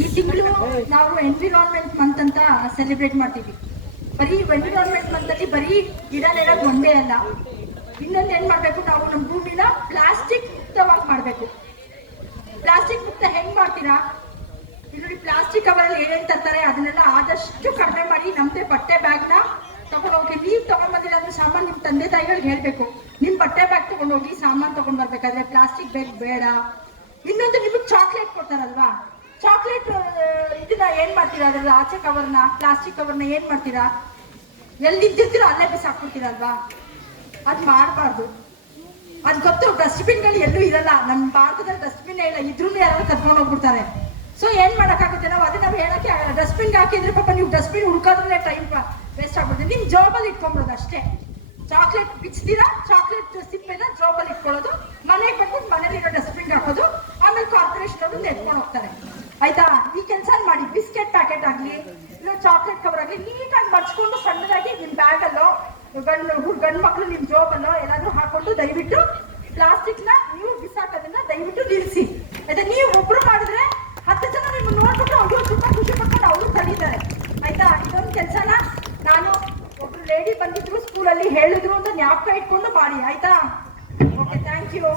ಈ ತಿಂಗಳು ನಾವು ಎನ್ವಿರಾನ್ಮೆಂಟ್ ಮಂತ್ ಅಂತ ಸೆಲೆಬ್ರೇಟ್ ಮಾಡ್ತೀವಿ. ಬರೀ ಎನ್ವಿರಾನ್ಮೆಂಟ್ ಮಂತ್ ಅಲ್ಲಿ ಬರೀ ಗಿಡ ನೆಡೋದು ಒಂದೇ ಅಲ್ಲ, ಇನ್ನೊಂದು ಏನ್ ಮಾಡ್ಬೇಕು, ನಾವು ನಮ್ಮ ಭೂಮಿನ ಪ್ಲಾಸ್ಟಿಕ್ ಮುಕ್ತವಾಗಿ ಮಾಡ್ಬೇಕು. ಪ್ಲಾಸ್ಟಿಕ್ ಮುಕ್ತ ಹೆಂಗ್ ಮಾಡ್ತೀರಾ? ಇಲ್ಲಿ ಪ್ಲಾಸ್ಟಿಕ್ ಕವರಲ್ಲಿ ಏನೇನ್ ತರ್ತಾರೆ ಅದನ್ನೆಲ್ಲ ಆದಷ್ಟು ಕಡಿಮೆ ಮಾಡಿ ನಮ್ದೇ ಬಟ್ಟೆ ಬ್ಯಾಗ್ನ ತಗೊಂಡೋಗಿ. ನೀವು ತಗೊಂಡ್ಬಂದಿಲ್ಲ ಅಂದ್ರೆ ಸಾಮಾನು ನಿಮ್ ತಂದೆ ತಾಯಿಗಳಿಗೆ ಹೇಳ್ಬೇಕು, ನಿಮ್ ಬಟ್ಟೆ ಬ್ಯಾಗ್ ತಗೊಂಡೋಗಿ ಸಾಮಾನು ತಗೊಂಡ್ ಬರ್ಬೇಕಾದ್ರೆ ಪ್ಲಾಸ್ಟಿಕ್ ಬ್ಯಾಗ್ ಬೇಡ. ಇನ್ನೊಂದು ನಿಮಗೆ ಚಾಕ್ಲೇಟ್ ಕೊಡ್ತಾರಲ್ವಾ, ಚಾಕ್ಲೇಟ್ ಇದನ್ನ ಏನ್ ಮಾಡ್ತೀರಾ, ಅದ್ರಲ್ಲಿ ಆಚೆ ಕವರ್ನ ಪ್ಲಾಸ್ಟಿಕ್ ಕವರ್ನ ಏನ್ ಮಾಡ್ತೀರಾ, ಎಲ್ಲಿ ನಿಂತಿರ್ತೀರೋ ಅಲ್ಲೇ ಬಿಸಾಕ್ಬಿಡ್ತೀರಲ್ವಾ? ಅದ್ ಮಾಡಬಾರ್ದು. ಅದ್ ಗೊತ್ತು, ಡಸ್ಟ್ಬಿನ್ಗಳು ಎಲ್ಲೂ ಇರಲ್ಲ ನಮ್ಮ ಭಾರತದಲ್ಲಿ, ಡಸ್ಟ್ಬಿನ್ ಇಲ್ಲ, ಇದ್ರೂ ಯಾರು ಕರ್ಕೊಂಡು ಹೋಗ್ಬಿಡ್ತಾರೆ. ಸೊ ಏನ್ ಮಾಡಕ್ಕಾಗುತ್ತೆ, ನಾವು ಅದನ್ನ ನಾವು ಹೇಳಕ್ಕೆ ಆಗಲ್ಲ. ಡಸ್ಟ್ಬಿನ್ ಹಾಕಿದ್ರೆ ಪಾಪ ನೀವು ಡಸ್ಟ್ಬಿನ್ ಹುಡ್ಕೋದ್ರೆ ಟೈಮ್ ವೇಸ್ಟ್ ಆಗ್ಬಿಡುತ್ತೆ. ನಿಮ್ ಜಾಬಲ್ಲಿ ಇಟ್ಕೊಂಡ್ಬಿಡೋದು ಅಷ್ಟೇ. ಚಾಕ್ಲೇಟ್ ಬಿಚ್ತೀರಾ, ಚಾಕ್ಲೇಟ್ ಸಿಪ್ಪೆನ ಜಾಬಲ್ಲಿ ಇಟ್ಕೊಳ್ಳೋದು, ಮನೆಗೆ ಬಂದ್ಬಿಟ್ಟು ಮನೇಲಿರೋ ಡಸ್ಟ್ಬಿನ್ ಹಾಕೋದು, ಆಮೇಲೆ ಕಾರ್ಪೊರೇಷನ್ ಅವರು ಎತ್ಕೊಂಡು ಹೋಗ್ತಾರೆ. ಆಯ್ತಾ? ಈ ಕೆಲಸ ಮಾಡಿ. ಬಿಸ್ಕೆಟ್ ಪ್ಯಾಕೆಟ್ ಆಗ್ಲಿ ಇಲ್ಲ ಚಾಕ್ಲೇಟ್ ಕವರ್ ಆಗ್ಲಿ ನೀಟಾಗಿ ಮಡ್ಚ್ಕೊಂಡು ಸಣ್ಣದಾಗಿ ನಿಮ್ ಬ್ಯಾಗ್ ಅಲ್ಲೋ ಗಂಡು ಮಕ್ಳು ನಿಮ್ ಜೋಬಲ್ಲೋ ಎಲ್ಲಾದ್ರೂ ಹಾಕೊಂಡು ದಯವಿಟ್ಟು ಪ್ಲಾಸ್ಟಿಕ್ ನ ನೀವು ಬಿಸಾಕೋದನ್ನ ದಯವಿಟ್ಟು ನಿಲ್ಲಿಸಿ. ಆಯ್ತಾ? ನೀವು ಒಬ್ರು ಮಾಡಿದ್ರೆ 10 ಜನ ನಿಮ್ಗೆ ನೋಡ್ಬಿಟ್ಟು ಅವ್ರು ತುಂಬಾ ಖುಷಿ ಪಡ್ಕೊಂಡು ಅವರು ಕಲಿತಾರೆ. ಆಯ್ತಾ? ಇದೊಂದು ಕೆಲಸನ ನಾನು ಒಬ್ರು ಲೇಡಿ ಬಂದಿದ್ರು ಸ್ಕೂಲಲ್ಲಿ ಹೇಳಿದ್ರು ಅಂತ ಜ್ಞಾಪಕ ಇಟ್ಕೊಂಡು ಮಾಡಿ. ಆಯ್ತಾ? Okay, thank you.